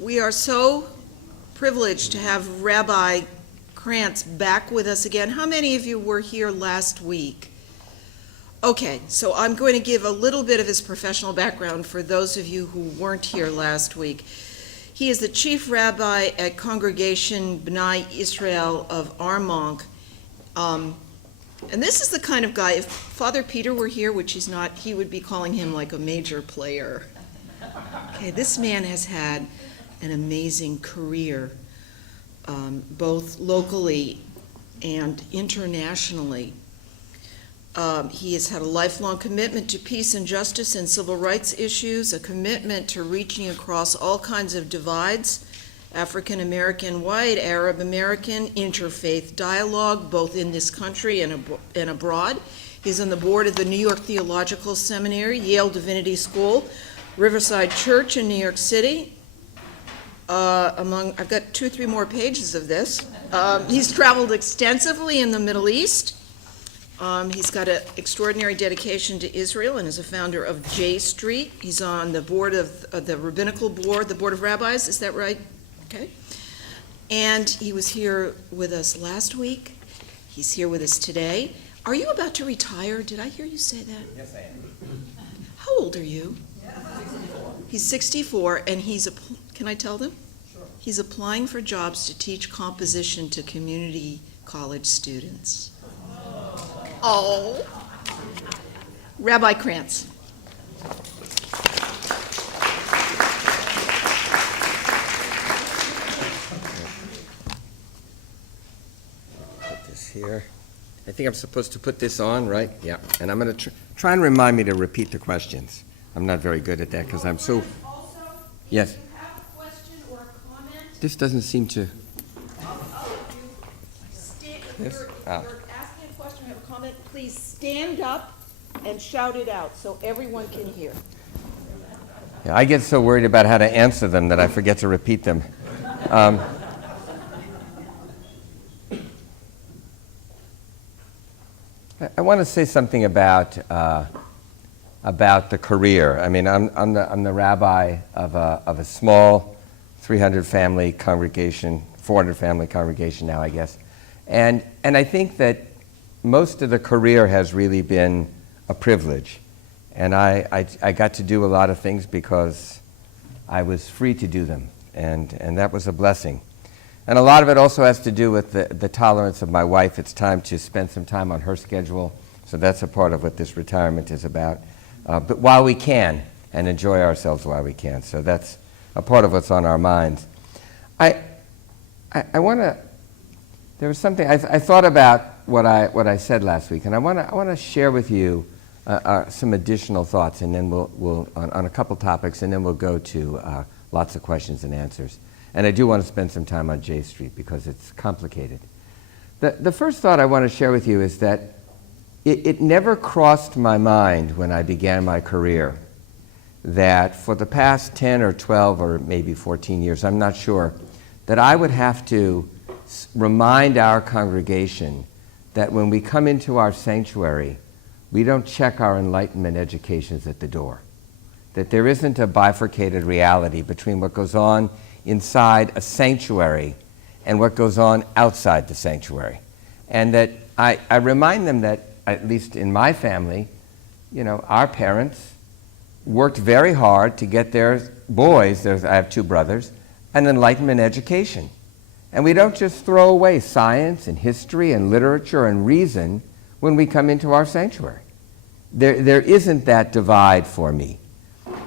We are so privileged to have Rabbi Krantz back with us again. How many of you were here last week? Okay, so I'm going to give a little bit of his professional background for those of you who weren't here last week. He is the chief rabbi at Congregation B'nai Yisrael of Armonk. And this is the kind of guy, if Father Peter were here, which he's not, he would be calling him like a major player. Okay, this man has had an amazing career, both locally and internationally. He has had a lifelong commitment to peace and justice and civil rights issues, a commitment to reaching across all kinds of divides, African American, white, Arab American, interfaith dialogue, both in this country and abroad. He's on the board of the New York Theological Seminary, Yale Divinity School, Riverside Church in New York City. I've got 2 or 3 more pages of this. He's traveled extensively in the Middle East. He's got an extraordinary dedication to Israel and is a founder of J Street. He's on the board of the Rabbinical Board, the Board of Rabbis, is that right? Okay. And he was here with us last week. He's here with us today. Are you about to retire? Did I hear you say that? Yes, I am. How old are you? 64. He's 64, and can I tell them? Sure. He's applying for jobs to teach composition to community college students. Oh. Rabbi Krantz. Put this here. I think I'm supposed to put this on, right? Yeah. And I'm going to try and remind me to repeat the questions. I'm not very good at that because I'm so... Also, Yes. if you have a question or a comment, This doesn't seem to... if Yes? you're Ah. asking a question or have a comment, please stand up and shout it out so everyone can hear. Yeah, I get so worried about how to answer them that I forget to repeat them. I want to say something about the career. I mean, I'm the rabbi of a small 300 family congregation, 400 family congregation now, I guess, and I think that most of the career has really been a privilege, and I got to do a lot of things because I was free to do them, and that was a blessing. And a lot of it also has to do with the tolerance of my wife. It's time to spend some time on her schedule, so that's a part of what this retirement is about. But while we can, and enjoy ourselves while we can. So that's a part of what's on our minds. I want to, there was something, I thought about what I said last week, and I want to share with you some additional thoughts, and then we'll on a couple topics, and then we'll go to lots of questions and answers. And I do want to spend some time on J Street because it's complicated. The first thought I want to share with you is that it never crossed my mind when I began my career that for the past 10 or 12 or maybe 14 years, I'm not sure, that I would have to remind our congregation that when we come into our sanctuary, we don't check our Enlightenment educations at the door. That there isn't a bifurcated reality between what goes on inside a sanctuary and what goes on outside the sanctuary. And that I remind them that, at least in my family, you know, our parents worked very hard to get their boys, I have 2 brothers, an Enlightenment education. And we don't just throw away science and history and literature and reason when we come into our sanctuary. There isn't that divide for me.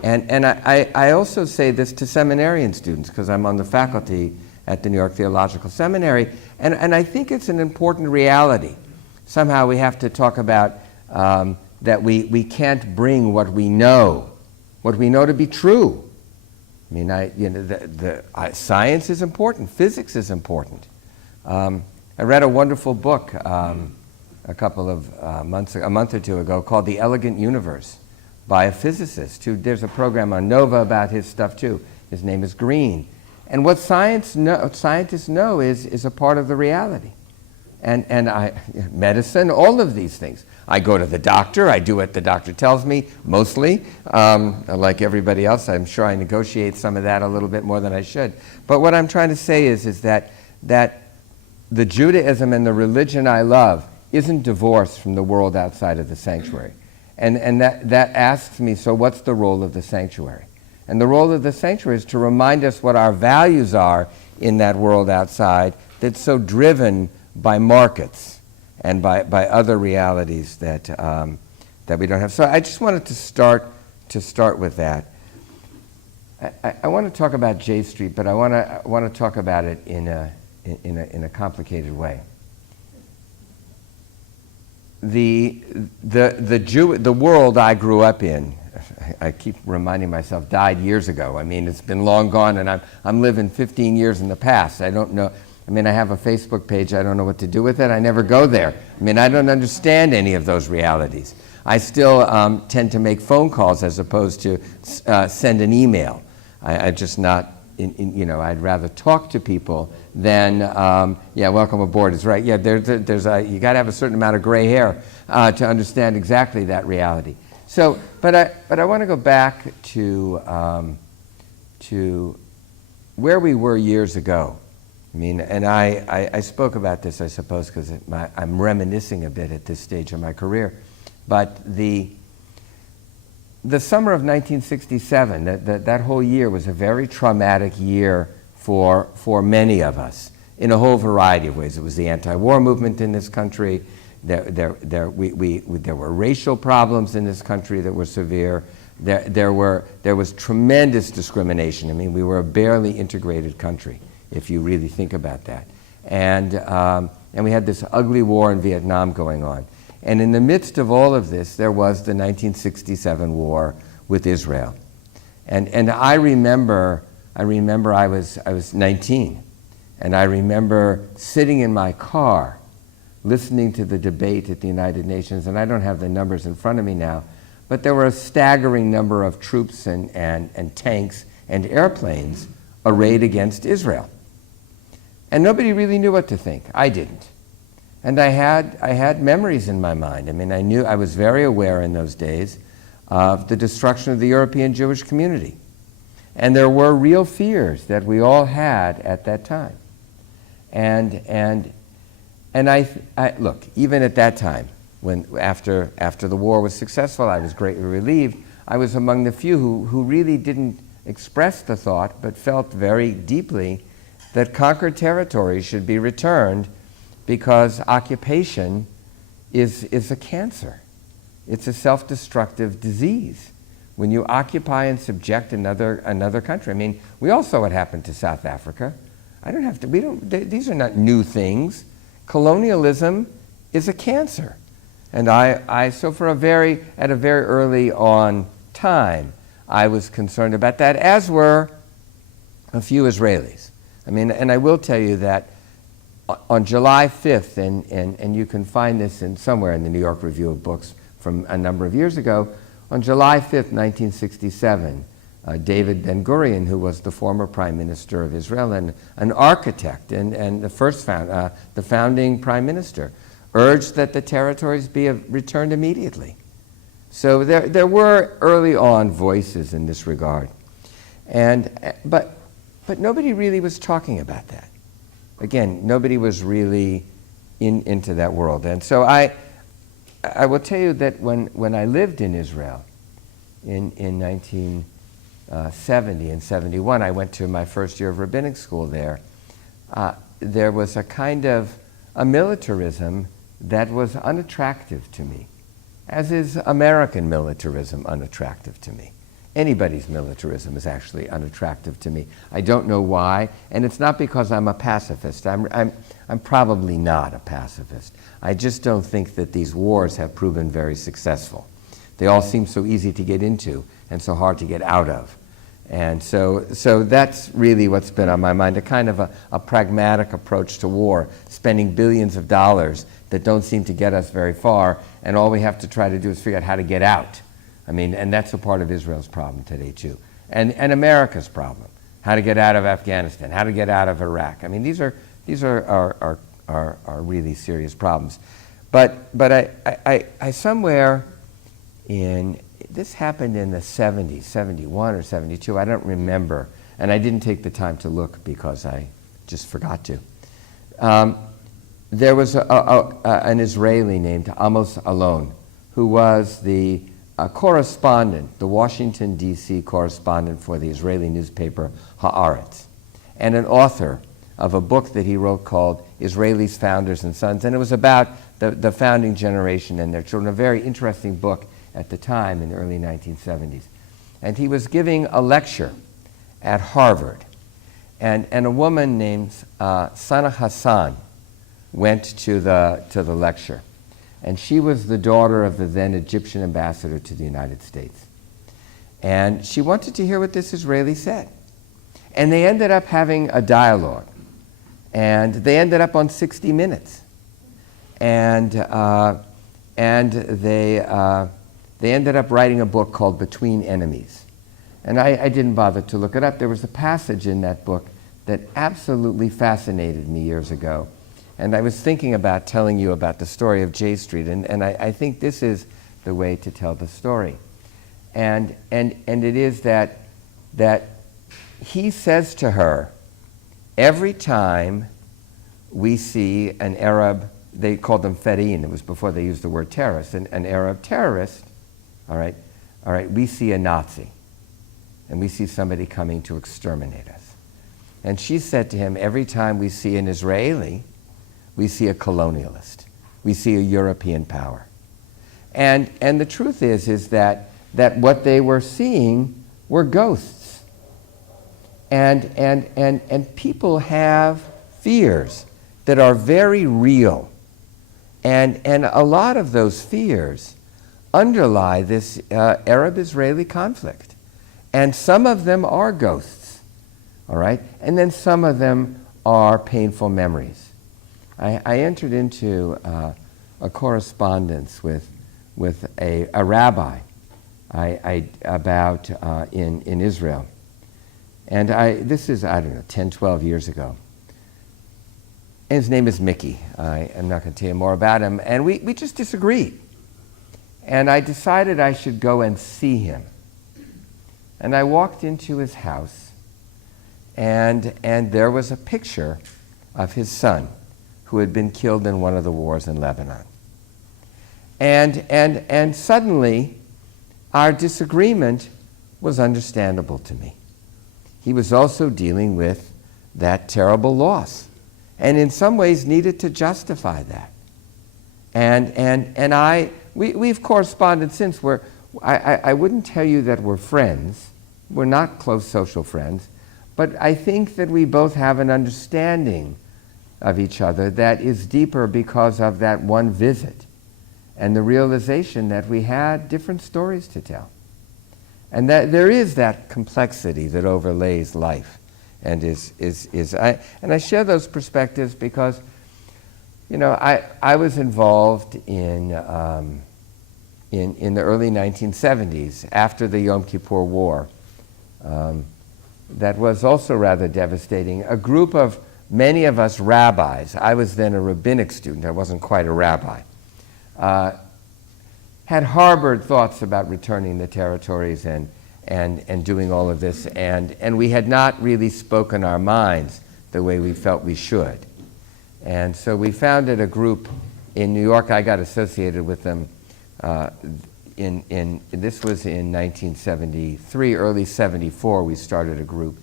And I also say this to seminarian students because I'm on the faculty at the New York Theological Seminary, and I think it's an important reality. Somehow we have to talk about that we can't bring what we know to be true. I mean, science is important, physics is important. I read a wonderful book a month or 2 ago called The Elegant Universe by a physicist there's a program on Nova about his stuff too. His name is Green. And what scientists know is a part of the reality. medicine, all of these things. I go to the doctor, I do what the doctor tells me, mostly. Like everybody else, I'm sure I negotiate some of that a little bit more than I should. But what I'm trying to say is that the Judaism and the religion I love isn't divorced from the world outside of the sanctuary. And that asks me, so what's the role of the sanctuary? And the role of the sanctuary is to remind us what our values are in that world outside that's so driven by markets and by other realities that we don't have. So I just wanted to start with that. I want to talk about J Street, but I want to talk about it in a complicated way. The world I grew up in, I keep reminding myself, died years ago. I mean, it's been long gone, and I'm living 15 years in the past. I don't know. I mean, I have a Facebook page. I don't know what to do with it. I never go there. I mean, I don't understand any of those realities. I still tend to make phone calls as opposed to send an email. I just not, I'd rather talk to people than, welcome aboard is right. Yeah, you got to have a certain amount of gray hair to understand exactly that reality. So, but I want to go back to where we were years ago. I mean, and I spoke about this, I suppose, because I'm reminiscing a bit at this stage of my career. But the summer of 1967, that whole year was a very traumatic year for many of us in a whole variety of ways. It was the anti-war movement in this country. There were racial problems in this country that were severe. There was tremendous discrimination. I mean, we were a barely integrated country, if you really think about that. And we had this ugly war in Vietnam going on. And in the midst of all of this, there was the 1967 war with Israel. And I remember I was 19, and I remember sitting in my car listening to the debate at the United Nations, and I don't have the numbers in front of me now, but there were a staggering number of troops and tanks and airplanes arrayed against Israel. And nobody really knew what to think. I didn't. And I had memories in my mind. I mean, I was very aware in those days of the destruction of the European Jewish community. And there were real fears that we all had at that time. And I look, even at that time, when after the war was successful, I was greatly relieved. I was among the few who really didn't express the thought, but felt very deeply that conquered territories should be returned, because occupation is a cancer. It's a self-destructive disease. When you occupy and subject another country. I mean, we all saw what happened to South Africa. These are not new things. Colonialism is a cancer. And so at a very early on time, I was concerned about that, as were a few Israelis. I mean, and I will tell you that on July 5th, and you can find this somewhere in the New York Review of Books from a number of years ago, on July 5th, 1967, David Ben-Gurion, who was the former prime minister of Israel and an architect and the founding prime minister, urged that the territories be returned immediately. So there were early on voices in this regard, but nobody really was talking about that. Again, nobody was really into that world. And so I will tell you that when I lived in Israel in 1970 and 71, I went to my first year of rabbinic school there. There was a kind of a militarism that was unattractive to me, as is American militarism unattractive to me. Anybody's militarism is actually unattractive to me. I don't know why, and it's not because I'm a pacifist. I'm probably not a pacifist. I just don't think that these wars have proven very successful. They all seem so easy to get into and so hard to get out of. And so that's really what's been on my mind, a kind of a pragmatic approach to war, spending billions of dollars that don't seem to get us very far, and all we have to try to do is figure out how to get out. I mean, and that's a part of Israel's problem today, too. And America's problem, how to get out of Afghanistan, how to get out of Iraq. I mean, these are are really serious problems. But I somewhere in, this happened in the 70s, 71 or 72, I don't remember, and I didn't take the time to look because I just forgot to. There was an Israeli named Amos Alon, who was the correspondent, the Washington, D.C. correspondent for the Israeli newspaper Haaretz, and an author of a book that he wrote called Israelis, Founders, and Sons, and it was about the founding generation and their children, a very interesting book at the time in the early 1970s. And he was giving a lecture at Harvard, and a woman named Sana Hassan went to the lecture. And she was the daughter of the then Egyptian ambassador to the United States. And she wanted to hear what this Israeli said. And they ended up having a dialogue. And they ended up on 60 Minutes. And they ended up writing a book called Between Enemies. And I didn't bother to look it up. There was a passage in that book that absolutely fascinated me years ago. And I was thinking about telling you about the story of J Street, and I think this is the way to tell the story. And it is that he says to her, every time we see an Arab, they called them Fedayeen, it was before they used the word terrorist, an Arab terrorist, all right, we see a Nazi, and we see somebody coming to exterminate us. And she said to him, every time we see an Israeli, we see a colonialist. We see a European power. And the truth is that what they were seeing were ghosts. And people have fears that are very real. And a lot of those fears underlie this Arab-Israeli conflict. And some of them are ghosts, all right? And then some of them are painful memories. I entered into a correspondence with a rabbi about in Israel. And this is, 10, 12 years ago. And his name is Mickey. I am not going to tell you more about him. And we just disagreed. And I decided I should go and see him. And I walked into his house, and there was a picture of his son, who had been killed in one of the wars in Lebanon. And suddenly, our disagreement was understandable to me. He was also dealing with that terrible loss, and in some ways needed to justify that. And we've corresponded since. I wouldn't tell you that we're friends. We're not close social friends, but I think that we both have an understanding of each other that is deeper because of that one visit and the realization that we had different stories to tell. And that there is that complexity that overlays life and I share those perspectives because, I was involved in the early 1970s after the Yom Kippur War. That was also rather devastating. A group of many of us rabbis, I was then a rabbinic student, I wasn't quite a rabbi, had harbored thoughts about returning the territories and doing all of this, and we had not really spoken our minds the way we felt we should. And so we founded a group in New York. I got associated with them this was in 1973, early 74, we started a group.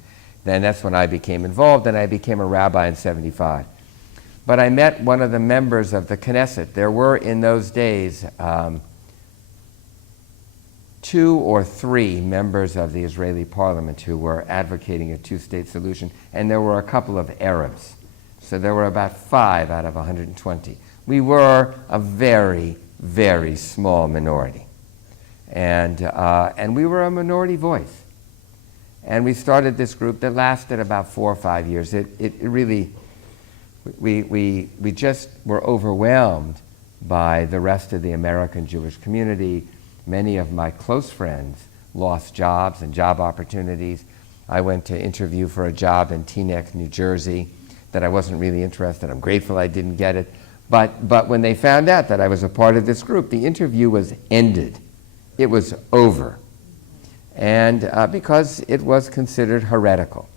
Then that's when I became involved, and I became a rabbi in 75. But I met one of the members of the Knesset. There were, in those days, 2 or 3 members of the Israeli parliament who were advocating a two-state solution, and there were a couple of Arabs. So there were about 5 out of 120. We were a very, very small minority. And we were a minority voice. And we started this group that lasted about 4 or 5 years. It really, we just were overwhelmed by the rest of the American Jewish community. Many of my close friends lost jobs and job opportunities. I went to interview for a job in Teaneck, New Jersey. that I wasn't really interested. I'm grateful I didn't get it. But when they found out that I was a part of this group, the interview was ended. It was over. And because it was considered heretical.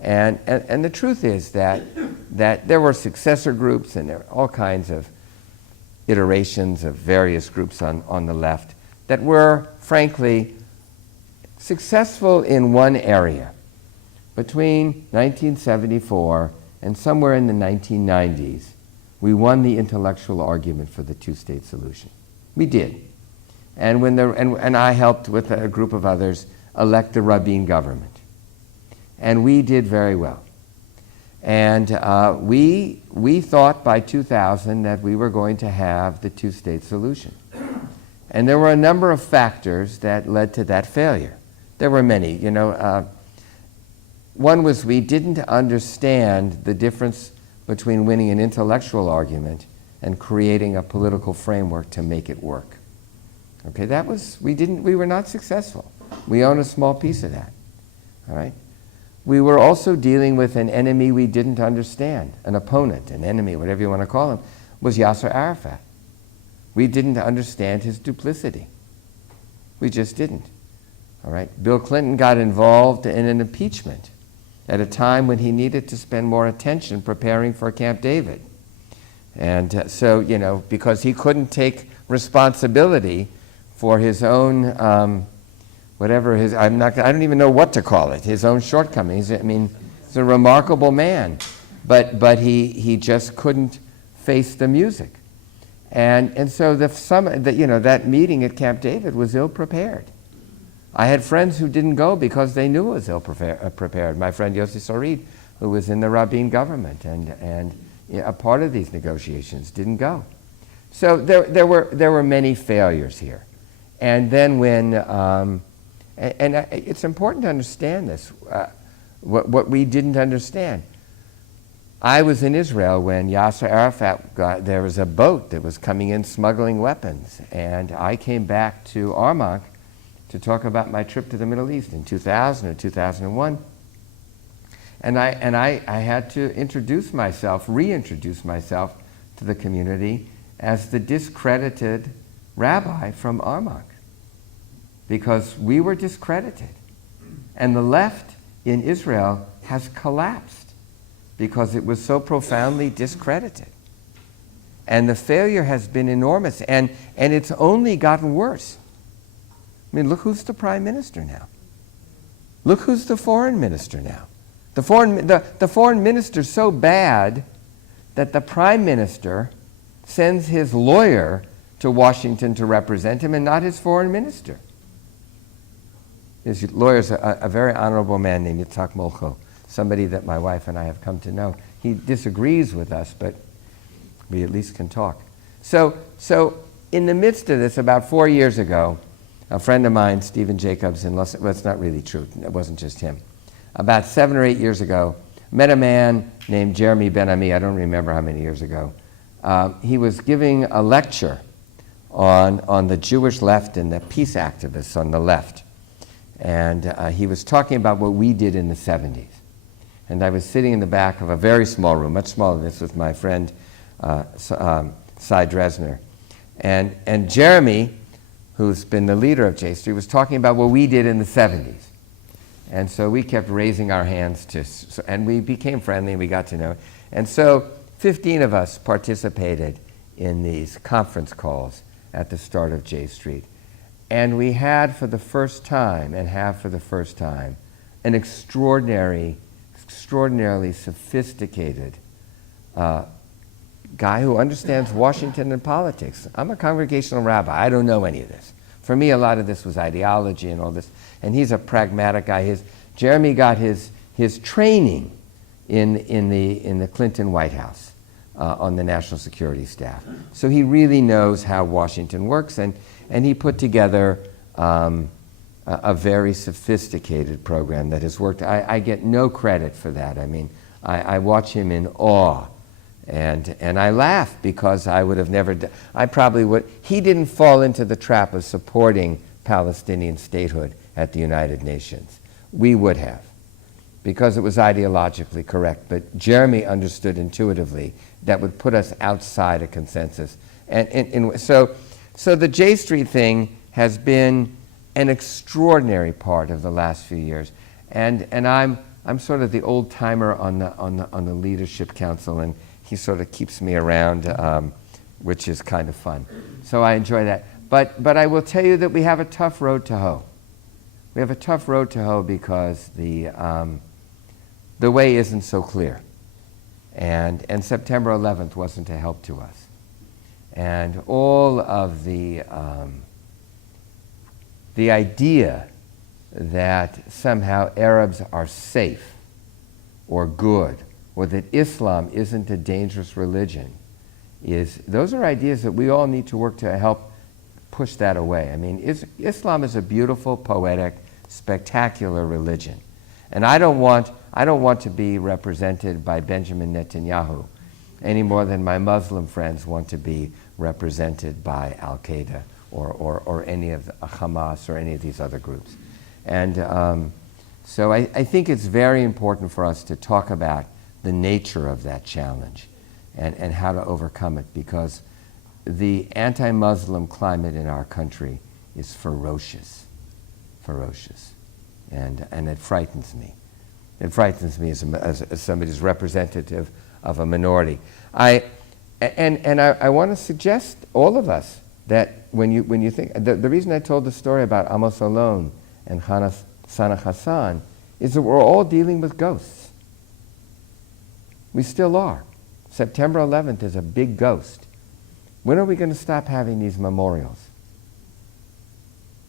And the truth is that there were successor groups and there were all kinds of iterations of various groups on the left that were, frankly, successful in one area. Between 1974 and somewhere in the 1990s, we won the intellectual argument for the two-state solution. We did. And I helped with a group of others elect the Rabbi government. And we did very well. And we thought by 2000 that we were going to have the two-state solution. And there were a number of factors that led to that failure. There were many. One was we didn't understand the difference between winning an intellectual argument and creating a political framework to make it work. Okay, we were not successful. We own a small piece of that. All right? We were also dealing with an enemy we didn't understand, an opponent, an enemy, whatever you want to call him, was Yasser Arafat. We didn't understand his duplicity. We just didn't. All right? Bill Clinton got involved in an impeachment at a time when he needed to spend more attention preparing for Camp David. And so, because he couldn't take responsibility for his own, I don't even know what to call it, his own shortcomings. I mean, he's a remarkable man, but he just couldn't face the music. And so that meeting at Camp David was ill-prepared. I had friends who didn't go because they knew it was ill-prepared. My friend Yossi Sarid, who was in the Rabbi government and a part of these negotiations, didn't go. So there were many failures here. And then it's important to understand this, what we didn't understand. I was in Israel when Yasser Arafat there was a boat that was coming in smuggling weapons, and I came back to Armonk to talk about my trip to the Middle East in 2000 or 2001. And I had to reintroduce myself to the community as the discredited rabbi from Armonk, because we were discredited. And the left in Israel has collapsed because it was so profoundly discredited. And the failure has been enormous, and it's only gotten worse. I mean, look who's the prime minister now. Look who's the foreign minister now. The foreign minister's so bad that the prime minister sends his lawyer to Washington to represent him and not his foreign minister. His lawyer's a very honorable man named Yitzhak Molcho, somebody that my wife and I have come to know. He disagrees with us, but we at least can talk. So in the midst of this, about 4 years ago, a friend of mine, Stephen Jacobs, it's not really true, it wasn't just him. About 7 or 8 years ago, met a man named Jeremy Ben-Ami, I don't remember how many years ago. He was giving a lecture on the Jewish left and the peace activists on the left. And he was talking about what we did in the 70s. And I was sitting in the back of a very small room, much smaller than this, with my friend Cy Dresner. And Jeremy, who's been the leader of J Street, was talking about what we did in the 70s. And so we kept raising our hands and we became friendly and we got to know. And so 15 of us participated in these conference calls at the start of J Street. And we had for the first time, an extraordinarily sophisticated guy who understands Washington and politics. I'm a congregational rabbi. I don't know any of this. For me, a lot of this was ideology and all this. And he's a pragmatic guy. Jeremy got his training in the Clinton White House on the national security staff. So he really knows how Washington works, and he put together a very sophisticated program that has worked. I get no credit for that. I mean, I watch him in awe. And I laugh because I would have never I probably would. He didn't fall into the trap of supporting Palestinian statehood at the United Nations. We would have. because it was ideologically correct, but Jeremy understood intuitively that would put us outside a consensus. So the J Street thing has been an extraordinary part of the last few years, and I'm sort of the old timer on the leadership council, and he sort of keeps me around, which is kind of fun. So I enjoy that. But I will tell you that we have a tough road to hoe. We have a tough road to hoe because the way isn't so clear, and September 11th wasn't a help to us, and all of the idea that somehow Arabs are safe or good, or that Islam isn't a dangerous religion, those are ideas that we all need to work to help push that away. I mean, Islam is a beautiful, poetic, spectacular religion. And I don't want to be represented by Benjamin Netanyahu any more than my Muslim friends want to be represented by Al-Qaeda or any of the Hamas or any of these other groups. And so I think it's very important for us to talk about the nature of that challenge and how to overcome it, because the anti-Muslim climate in our country is ferocious, and it frightens me. It frightens me as somebody who's representative of a minority. I want to suggest all of us that when you think, the reason I told the story about Amos Alon and Sana Hassan is that we're all dealing with ghosts. We still are. September 11th is a big ghost. When are we going to stop having these memorials?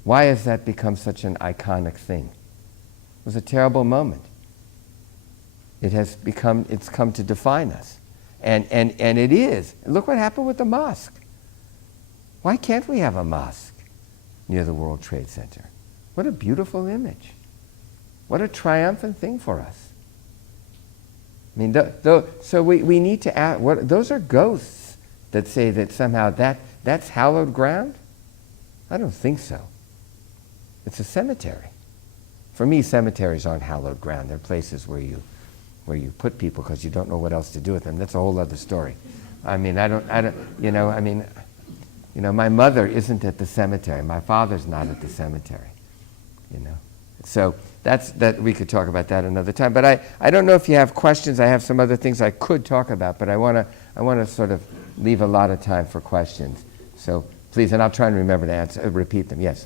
Why has that become such an iconic thing? It was a terrible moment. It's come to define us. And it is. Look what happened with the mosque. Why can't we have a mosque near the World Trade Center? What a beautiful image. What a triumphant thing for us. I mean, so we need to ask, those are ghosts that say that somehow that's hallowed ground? I don't think so. It's a cemetery. For me, cemeteries aren't hallowed ground. They're places where you put people because you don't know what else to do with them. That's a whole other story. I mean, my mother isn't at the cemetery. My father's not at the cemetery. So that we could talk about that another time. But I don't know if you have questions. I have some other things I could talk about, but I want to sort of leave a lot of time for questions. So please, and I'll try and remember to repeat them. Yes.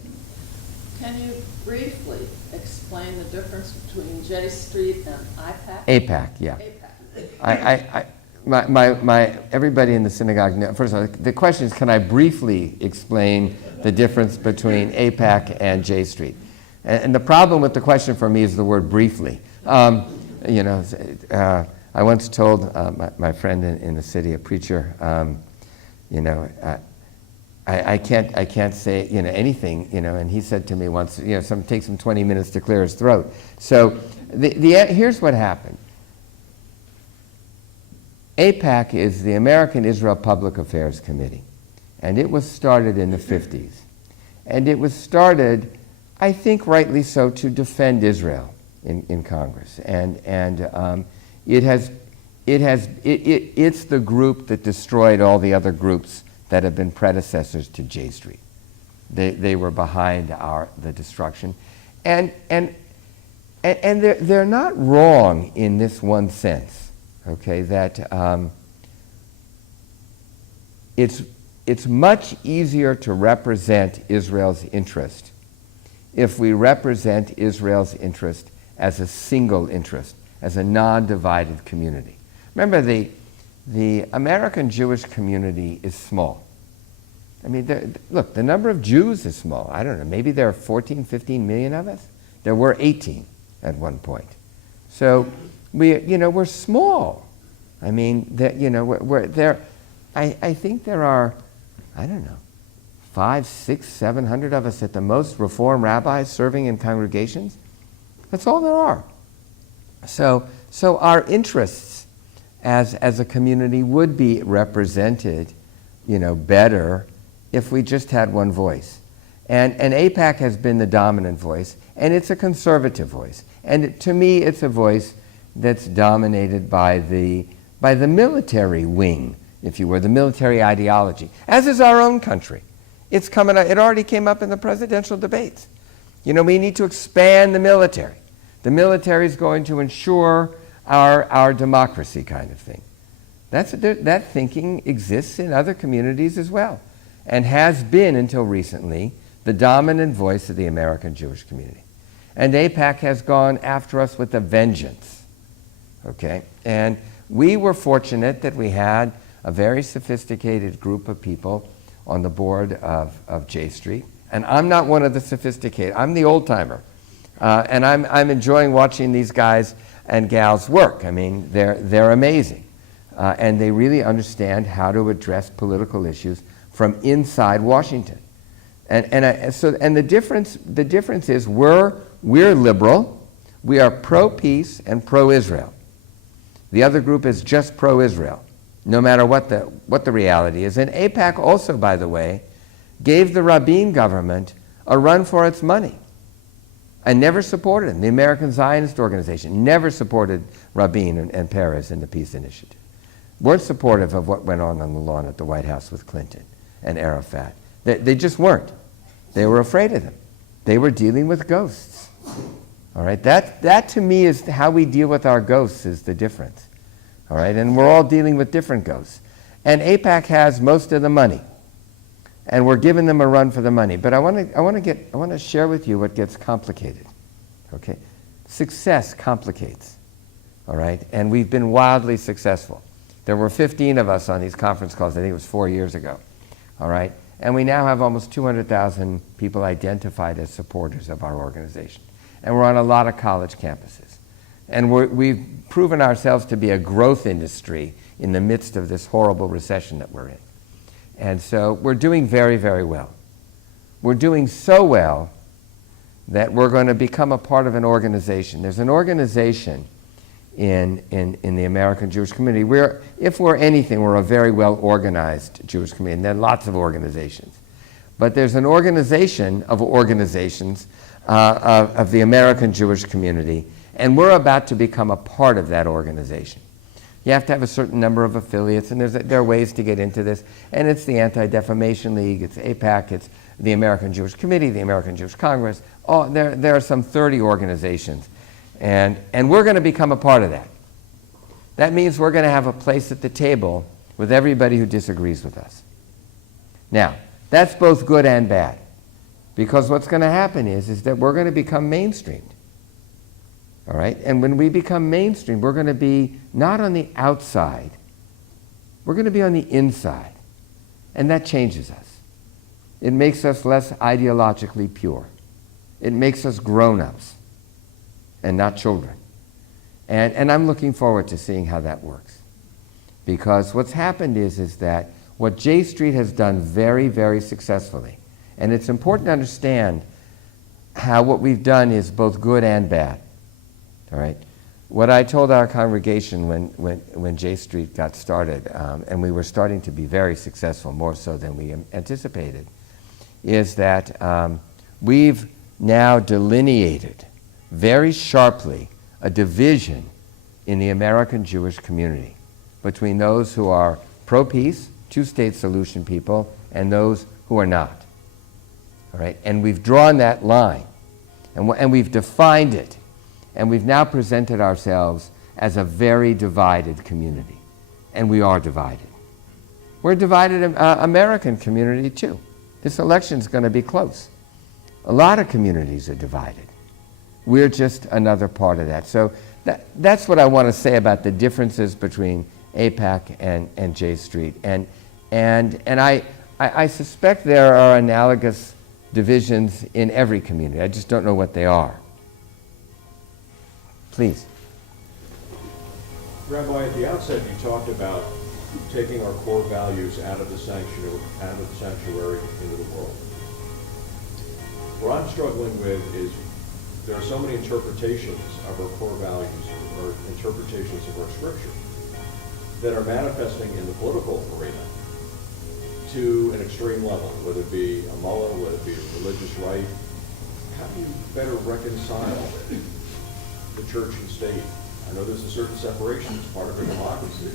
Can you briefly explain the difference between J Street and IPAC? AIPAC, yeah. My everybody in the synagogue, first of all, the question is, can I briefly explain the difference between AIPAC and J Street? And the problem with the question for me is the word briefly. I once told my friend in the city, a preacher, I can't say anything, and he said to me once, takes him 20 minutes to clear his throat. So here's what happened. AIPAC is the American Israel Public Affairs Committee, and it was started in the 50s. And it was started, I think rightly so, to defend Israel in Congress. And it's the group that destroyed all the other groups that have been predecessors to J Street. They were behind the destruction. And they're not wrong in this one sense, okay, that it's much easier to represent Israel's interest if we represent Israel's interest as a single interest, as a non-divided community. Remember, the American Jewish community is small. I mean, look, the number of Jews is small. I don't know, maybe there are 14, 15 million of us. There were 18 at one point. So we're small. I mean, we're there. I think there are, I don't know, 500, 600, 700 of us at the most, Reform rabbis serving in congregations. That's all there are. So our interests as a community would be represented, better if we just had one voice. And AIPAC has been the dominant voice, and it's a conservative voice. And to me, it's a voice that's dominated by the military wing, if you were, the military ideology, as is our own country. It already came up in the presidential debates. We need to expand the military. The military is going to ensure our democracy, kind of thing. That thinking exists in other communities as well, and has been until recently the dominant voice of the American Jewish community. And AIPAC has gone after us with a vengeance. Okay? And we were fortunate that we had a very sophisticated group of people on the board of J Street. And I'm not one of the sophisticated. I'm the old-timer. And I'm enjoying watching these guys and gals work. I mean, they're amazing. And they really understand how to address political issues from inside Washington. And the difference is we're liberal, we are pro-peace and pro-Israel. The other group is just pro-Israel, no matter what the reality is. And AIPAC also, by the way, gave the Rabin government a run for its money and never supported him. The American Zionist Organization never supported Rabin and Peres in the peace initiative. Weren't supportive of what went on the lawn at the White House with Clinton and Arafat. They just weren't. They were afraid of them. They were dealing with ghosts. All right, that to me is how we deal with our ghosts is the difference. All right, and we're all dealing with different ghosts. And AIPAC has most of the money, and we're giving them a run for the money. But I want to share with you what gets complicated. Okay, success complicates. All right, and we've been wildly successful. There were 15 of us on these conference calls. I think it was 4 years ago. All right, and we now have almost 200,000 people identified as supporters of our organization. And we're on a lot of college campuses. And we've proven ourselves to be a growth industry in the midst of this horrible recession that we're in. And so we're doing very, very well. We're doing so well that we're going to become a part of an organization. There's an organization in the American Jewish community. If we're anything, we're a very well-organized Jewish community. And there are lots of organizations. But there's an organization of organizations of the American Jewish community, and we're about to become a part of that organization. You have to have a certain number of affiliates, and there are ways to get into this. And it's the Anti-Defamation League, it's AIPAC, it's the American Jewish Committee, the American Jewish Congress. There are some 30 organizations. And we're going to become a part of that. That means we're going to have a place at the table with everybody who disagrees with us. Now, that's both good and bad. Because what's going to happen is that we're going to become mainstreamed. All right? And when we become mainstream, we're going to be not on the outside. We're going to be on the inside. And that changes us. It makes us less ideologically pure. It makes us grown-ups and not children. And I'm looking forward to seeing how that works. Because what's happened is that what J Street has done very, very successfully, and it's important to understand how what we've done is both good and bad. All right? What I told our congregation when J Street got started, and we were starting to be very successful, more so than we anticipated, is that we've now delineated very sharply a division in the American Jewish community between those who are pro-peace, two-state solution people, and those who are not. All right? And we've drawn that line, and we've defined it, and we've now presented ourselves as a very divided community. And we are divided. We're a divided American community, too. This election's going to be close. A lot of communities are divided. We're just another part of that. So that's what I want to say about the differences between AIPAC and J Street. And I suspect there are analogous divisions in every community. I just don't know what they are. Please. Rabbi, at the outset you talked about taking our core values out of the sanctuary into the world. What I'm struggling with is there are so many interpretations of our core values or interpretations of our scripture that are manifesting in the political arena to an extreme level, whether it be a mullah, whether it be a religious right. How do you better reconcile the church and state? I know there's a certain separation as part of a democracy,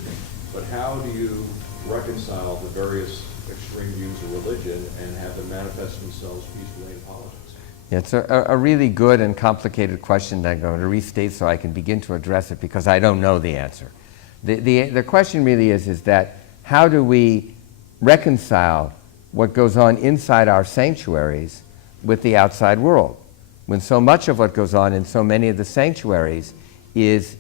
but how do you reconcile the various extreme views of religion and have them manifest themselves peacefully in politics? Yeah, it's a really good and complicated question that I'm going to restate so I can begin to address it, because I don't know the answer. The question really is that how do we reconcile what goes on inside our sanctuaries with the outside world, when so much of what goes on in so many of the sanctuaries is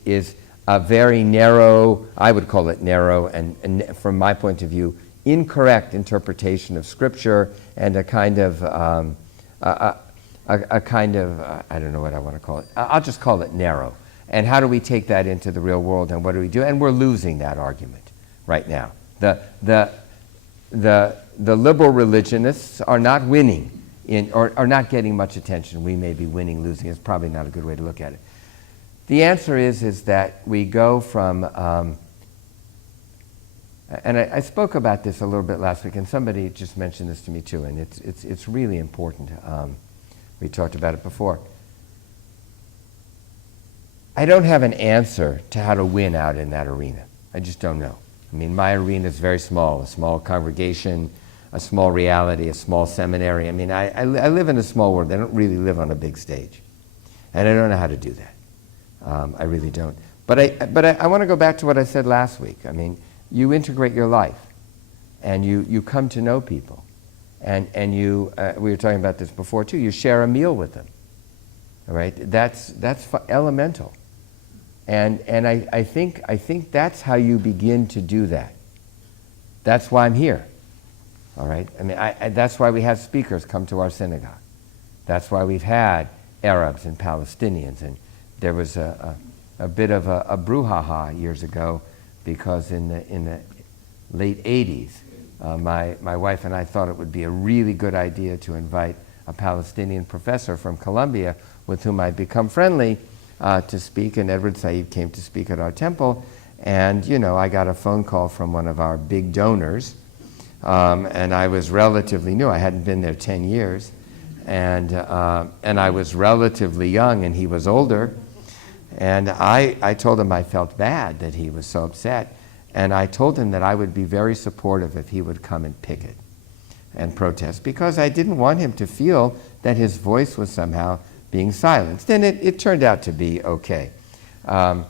a very narrow, I would call it narrow, and from my point of view, incorrect interpretation of Scripture, and a kind of I don't know what I want to call it. I'll just call it narrow. And how do we take that into the real world, and what do we do? And we're losing that argument right now. The liberal religionists are not winning or are not getting much attention. We may be winning, losing. It's probably not a good way to look at it. The answer is that we go from, and I spoke about this a little bit last week, and somebody just mentioned this to me too, and it's really important. We talked about it before. I don't have an answer to how to win out in that arena. I just don't know. I mean, my arena is very small, a small congregation, a small reality, a small seminary. I mean, I live in a small world. I don't really live on a big stage. And I don't know how to do that. I really don't. But I want to go back to what I said last week. I mean, you integrate your life, and you come to know people. And you, we were talking about this before too, you share a meal with them. All right? That's elemental. And I think that's how you begin to do that. That's why I'm here. All right? I mean, that's why we have speakers come to our synagogue. That's why we've had Arabs and Palestinians. And there was a bit of a brouhaha years ago, because in the late 80s, my wife and I thought it would be a really good idea to invite a Palestinian professor from Columbia with whom I'd become friendly to speak, and Edward Said came to speak at our temple. And, you know, I got a phone call from one of our big donors, and I was relatively new. I hadn't been there 10 years, and I was relatively young, and he was older. And I told him I felt bad that he was so upset, and I told him that I would be very supportive if he would come and picket and protest, because I didn't want him to feel that his voice was somehow being silenced. And it turned out to be okay. Let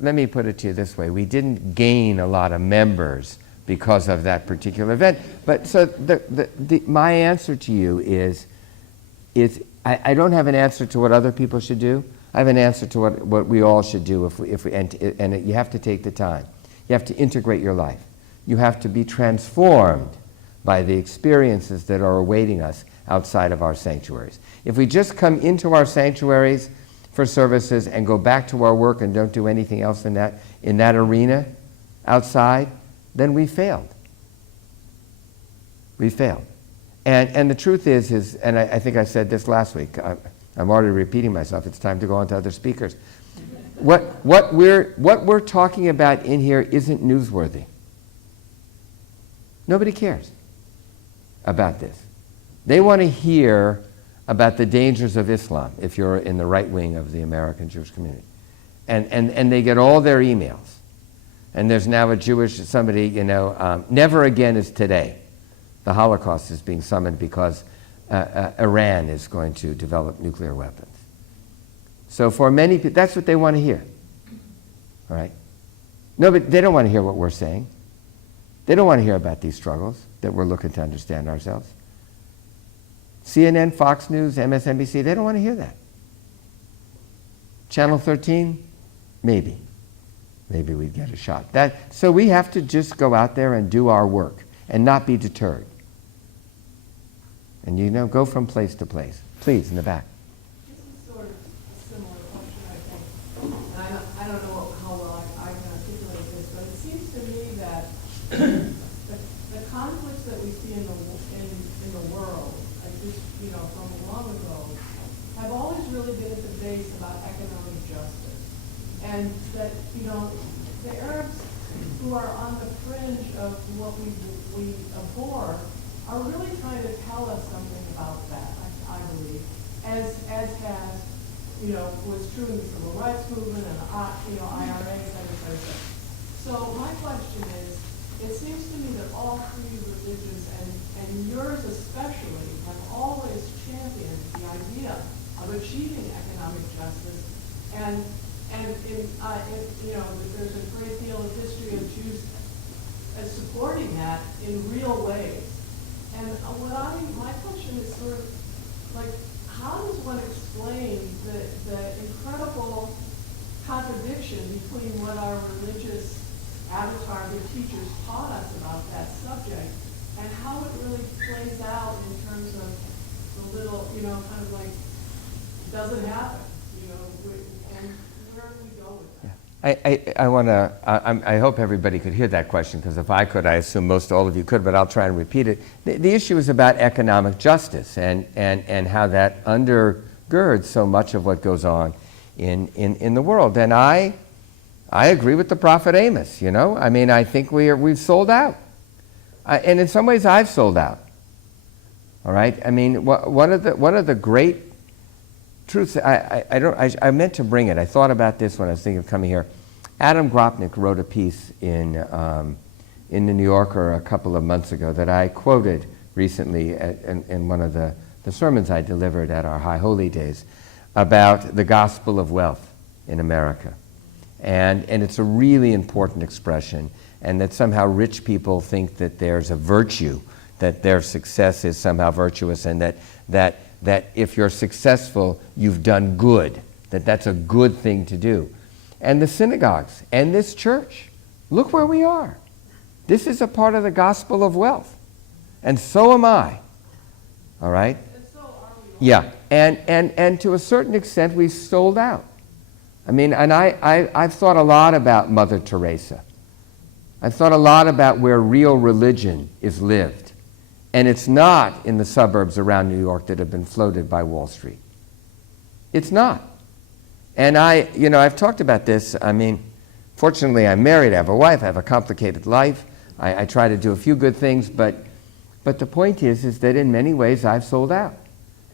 me put it to you this way. We didn't gain a lot of members because of that particular event. But so my answer to you is I don't have an answer to what other people should do. I have an answer to what we all should do and you have to take the time. You have to integrate your life. You have to be transformed by the experiences that are awaiting us outside of our sanctuaries. If we just come into our sanctuaries for services and go back to our work and don't do anything else in that arena outside, then we failed. We failed. And the truth is and I think I said this last week, I'm already repeating myself, it's time to go on to other speakers. What we're talking about in here isn't newsworthy. Nobody cares about this. They want to hear about the dangers of Islam if you're in the right wing of the American Jewish community. And they get all their emails. And there's now a Jewish, somebody, never again is today. The Holocaust is being summoned because Iran is going to develop nuclear weapons. So for many people, that's what they want to hear. All right? No, but they don't want to hear what we're saying. They don't want to hear about these struggles that we're looking to understand ourselves. CNN, Fox News, MSNBC, they don't want to hear that. Channel 13, maybe. Maybe we'd get a shot. So we have to just go out there and do our work and not be deterred. And go from place to place. Please, in the back. This is sort of a similar question, I think. And I don't know how well I can articulate this, but it seems to me that the conflicts that we see in the world, like just from long ago, have always really been at the base about economic justice, and that the Arabs who are on the fringe of what we abhor are really trying to tell us something about that, I believe, as has was true in the civil rights movement and, IRA, et cetera, et cetera, et cetera. So my question is, it seems to me that all three religions, and yours especially, have always championed the idea of achieving economic justice. And there's a great deal of history of Jews supporting that in real ways. And my question is sort of like, how does one explain the incredible contradiction between what our religious avatar, the teachers taught us about that subject, and how it really plays out in terms of the little, kind of like, doesn't happen, and where do we go with that? I hope everybody could hear that question, because if I could, I assume most all of you could, but I'll try and repeat it. The issue is about economic justice and how that undergirds so much of what goes on in the world. And I agree with the prophet Amos, I mean, I think we've sold out. And in some ways I've sold out. All right? I mean, one of the great truths, I meant to bring it. I thought about this when I was thinking of coming here. Adam Gropnik wrote a piece in the New Yorker a couple of months ago that I quoted recently in one of the sermons I delivered at our High Holy Days about the gospel of wealth in America. And it's a really important expression, and that somehow rich people think that there's a virtue, that their success is somehow virtuous, and that if you're successful, you've done good, that's a good thing to do. And the synagogues and this church, look where we are. This is a part of the gospel of wealth. And so am I. All right? And so are we all. Yeah. And to a certain extent, we've sold out. I mean, and I've thought a lot about Mother Teresa. I've thought a lot about where real religion is lived. And it's not in the suburbs around New York that have been floated by Wall Street. It's not. And I've talked about this. I mean, fortunately, I'm married, I have a wife, I have a complicated life. I try to do a few good things, but the point is that in many ways I've sold out.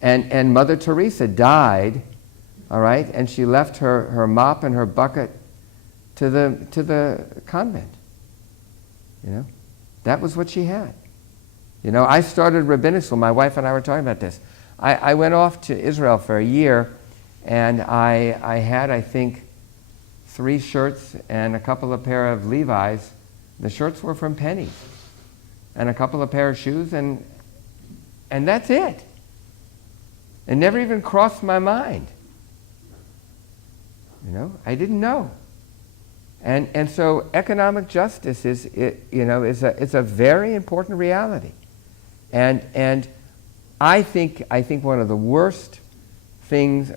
And Mother Teresa died, all right, and she left her mop and her bucket to the convent. That was what she had. I started rabbinic school. My wife and I were talking about this. I went off to Israel for a year, and I had, I think, 3 shirts and a couple of pair of Levi's. The shirts were from pennies, and a couple of pair of shoes, and that's it. It never even crossed my mind. I didn't know. And so economic justice is a very important reality. And I think one of the worst things,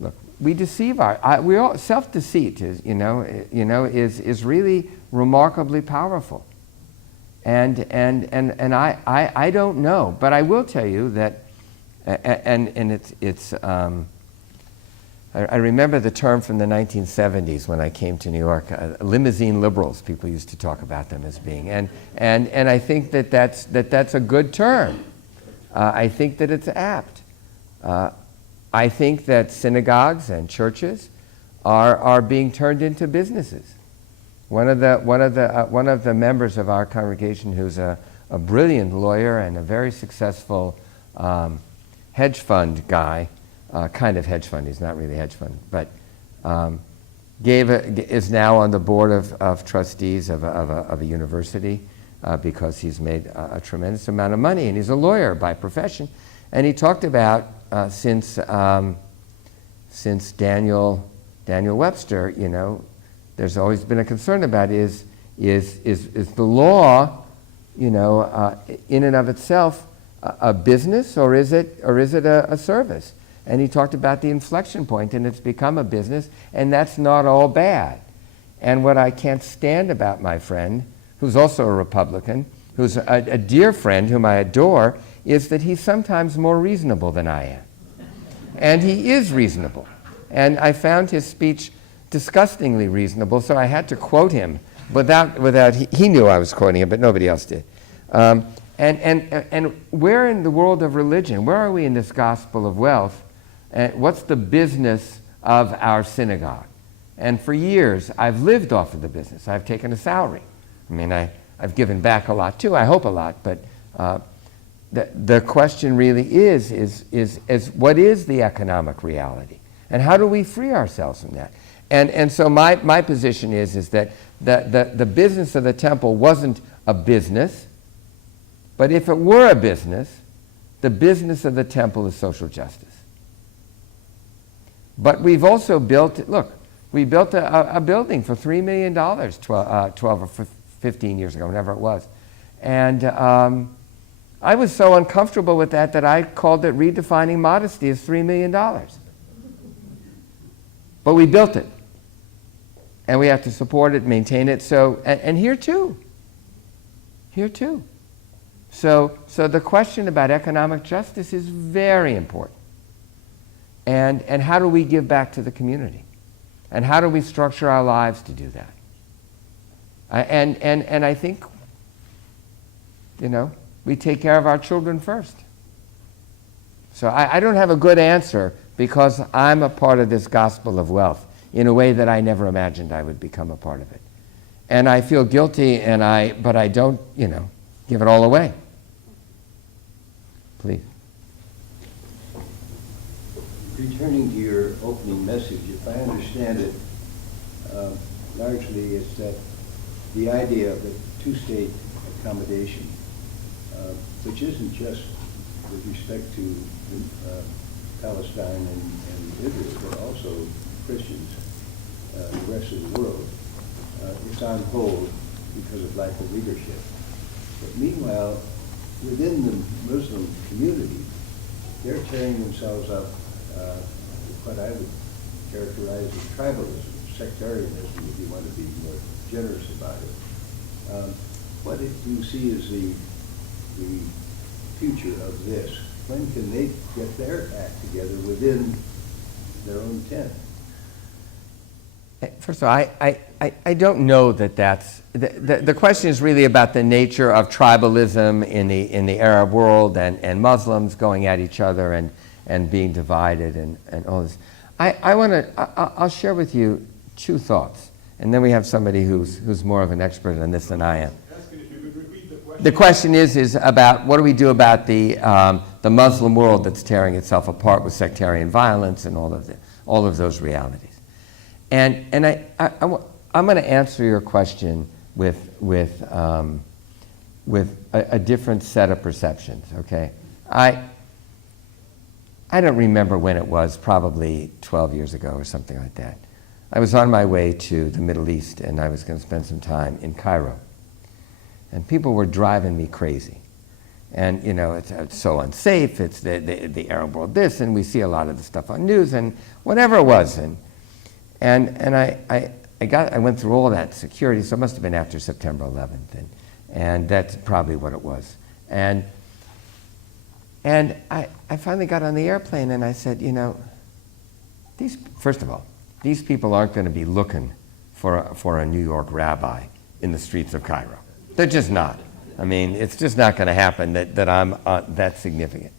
look, we deceive we all, self-deceit is really remarkably powerful. And I don't know, but I will tell you that, I remember the term from the 1970s when I came to New York, limousine liberals, people used to talk about them as being. And I think that's a good term. I think that it's apt. I think that synagogues and churches are being turned into businesses. One of the members of our congregation, who's a brilliant lawyer and a very successful hedge fund guy, kind of hedge fund, he's not really a hedge fund, but is now on the board of trustees of a university because he's made a tremendous amount of money, and he's a lawyer by profession. And he talked about since Daniel Webster, there's always been a concern about is the law, in and of itself a business, or is it a service? And he talked about the inflection point, and it's become a business, and that's not all bad. And what I can't stand about my friend, who's also a Republican, who's a dear friend whom I adore, is that he's sometimes more reasonable than I am. And he is reasonable. And I found his speech disgustingly reasonable, so I had to quote him he knew I was quoting him, but nobody else did. And where in the world of religion, where are we in this gospel of wealth, What's the business of our synagogue? And for years, I've lived off of the business. I've taken a salary. I mean, I've given back a lot too, I hope a lot, but the question really is what is the economic reality? And how do we free ourselves from that? And so my position is that the business of the temple wasn't a business, but if it were a business, the business of the temple is social justice. But we've also built a building for $3 million 12 or 15 years ago, whenever it was. And I was so uncomfortable with that I called it redefining modesty as $3 million. But we built it. And we have to support it, maintain it. So, and here too. So the question about economic justice is very important. And how do we give back to the community? And how do we structure our lives to do that? And I think, we take care of our children first. So I don't have a good answer because I'm a part of this gospel of wealth in a way that I never imagined I would become a part of it. And I feel guilty, but I don't, give it all away. Please. Returning to your opening message, if I understand it, largely it's that the idea of a two-state accommodation, which isn't just with respect to Palestine and Israel, but also Christians, the rest of the world, it's on hold because of lack of leadership. But meanwhile, within the Muslim community, they're tearing themselves up with what I would characterize as tribalism, sectarianism, if you want to be more generous about it. What do you see as the future of this? When can they get their act together within their own tent? First of all, I don't know that's the question is really about the nature of tribalism in the Arab world and Muslims going at each other and being divided and all this. I'll share with you two thoughts, and then we have somebody who's more of an expert on this than I am. The question is about what do we do about the Muslim world that's tearing itself apart with sectarian violence and all of those realities. And I'm going to answer your question with a different set of perceptions. Okay, I don't remember when it was, probably 12 years ago or something like that. I was on my way to the Middle East, and I was going to spend some time in Cairo. And people were driving me crazy. And, it's so unsafe, it's the Arab world this, and we see a lot of the stuff on news, and whatever it was. And I went through all that security, so it must have been after September 11th, and that's probably what it was. And I finally got on the airplane, and I said, first of all, these people aren't going to be looking for a New York rabbi in the streets of Cairo. They're just not. I mean, it's just not going to happen that I'm that significant.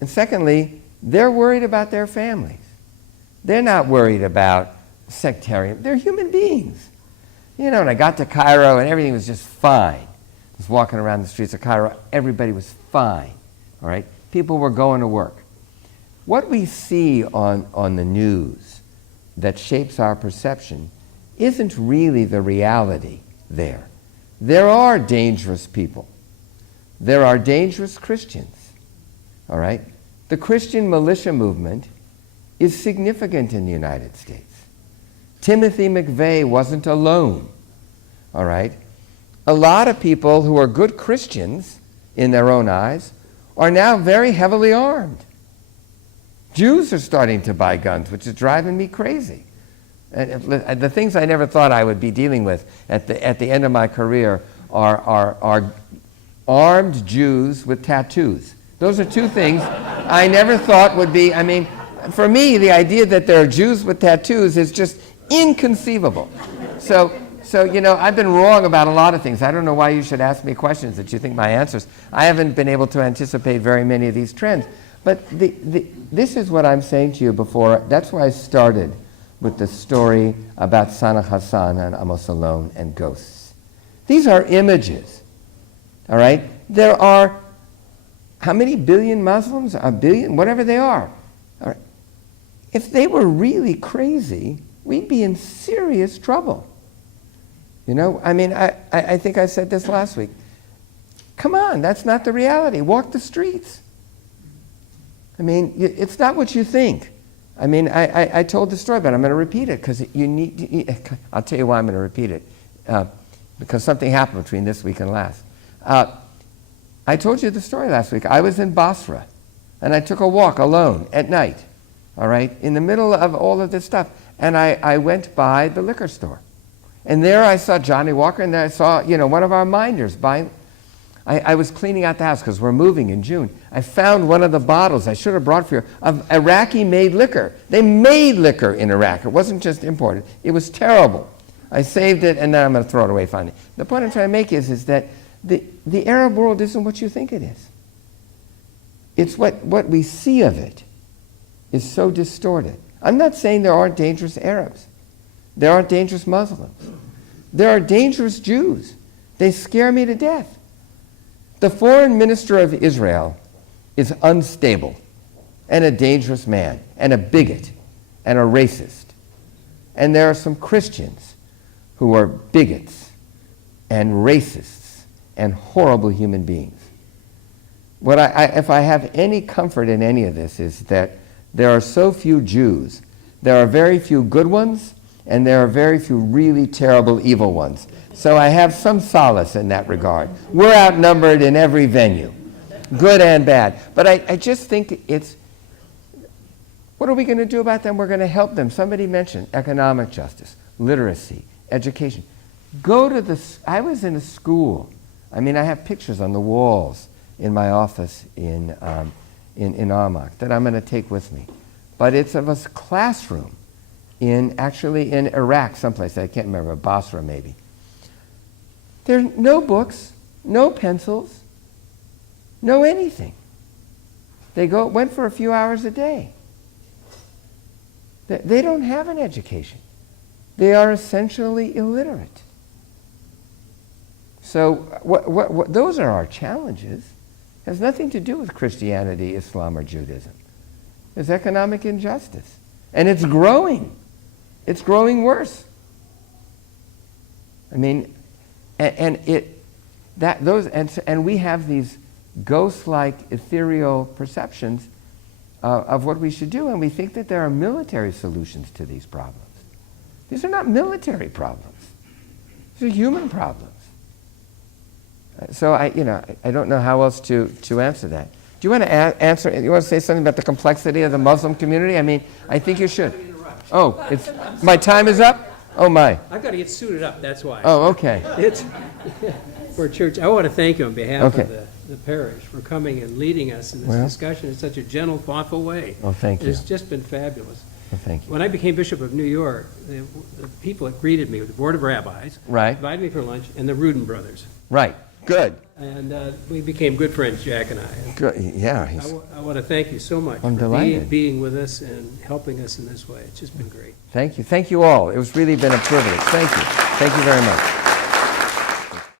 And secondly, they're worried about their families. They're not worried about sectarian. They're human beings. And I got to Cairo and everything was just fine. I was walking around the streets of Cairo. Everybody was fine. All right? People were going to work. What we see on the news that shapes our perception isn't really the reality there. There are dangerous people. There are dangerous Christians. All right? The Christian militia movement is significant in the United States. Timothy McVeigh wasn't alone. All right? A lot of people who are good Christians in their own eyes are now very heavily armed. Jews are starting to buy guns, which is driving me crazy. The things I never thought I would be dealing with at the end of my career are armed Jews with tattoos. Those are two things I never thought would be, for me, the idea that there are Jews with tattoos is just inconceivable. So I've been wrong about a lot of things. I don't know why you should ask me questions that you think my answers. I haven't been able to anticipate very many of these trends. But this is what I'm saying to you before. That's why I started with the story about Sana Hassan and Amos Alon and ghosts. These are images, all right? There are, how many billion Muslims? A billion? Whatever they are. All right. If they were really crazy, we'd be in serious trouble. You know, I mean, I think I said this last week. Come on, that's not the reality. Walk the streets. I mean, it's not what you think. I mean, I told the story, but I'm going to repeat it because I'll tell you why I'm going to repeat it. Because something happened between this week and last. I told you the story last week. I was in Basra, and I took a walk alone at night, all right, in the middle of all of this stuff. And I went by the liquor store. And there I saw Johnny Walker, and there I saw, one of our minders buying. I was cleaning out the house because we're moving in June. I found one of the bottles I should have brought for you of Iraqi-made liquor. They made liquor in Iraq. It wasn't just imported. It was terrible. I saved it, and then I'm going to throw it away finally. The point I'm trying to make is that the Arab world isn't what you think it is. It's what we see of it is so distorted. I'm not saying there aren't dangerous Arabs. There aren't dangerous Muslims. There are dangerous Jews. They scare me to death. The foreign minister of Israel is unstable and a dangerous man and a bigot and a racist. And there are some Christians who are bigots and racists and horrible human beings. If I have any comfort in any of this is that there are so few Jews. There are very few good ones, and there are very few really terrible evil ones. So I have some solace in that regard. We're outnumbered in every venue, good and bad. But I just think what are we going to do about them? We're going to help them. Somebody mentioned economic justice, literacy, education. I was in a school. I mean, I have pictures on the walls in my office in Armonk that I'm going to take with me. But it's of a classroom in Iraq someplace. I can't remember, Basra maybe. There are no books, no pencils, no anything. They went for a few hours a day. They don't have an education. They are essentially illiterate. So those are our challenges. It has nothing to do with Christianity, Islam, or Judaism. There's economic injustice. And it's growing. It's growing worse. I mean, and we have these ghost-like ethereal perceptions of what we should do, and we think that there are military solutions to these problems. These are not military problems. These are human problems. So I don't know how else to answer that. Do you want to answer? You want to say something about the complexity of the Muslim community? I mean, I think you should. Oh, my time is up? Oh my! I've got to get suited up. That's why. Oh, okay. It's for church. I want to thank you on behalf of the parish for coming and leading us in this discussion in such a gentle, thoughtful way. Oh, thank you. It's just been fabulous. Well, thank you. When I became Bishop of New York, the people that greeted me, the Board of Rabbis, invited me for lunch, and the Rudin brothers. Right. Good. And we became good friends, Jack and I. Good. Yeah. I want to thank you so much for being with us and helping us in this way. It's just been great. Thank you. Thank you all. It's really been a privilege. Thank you. Thank you very much.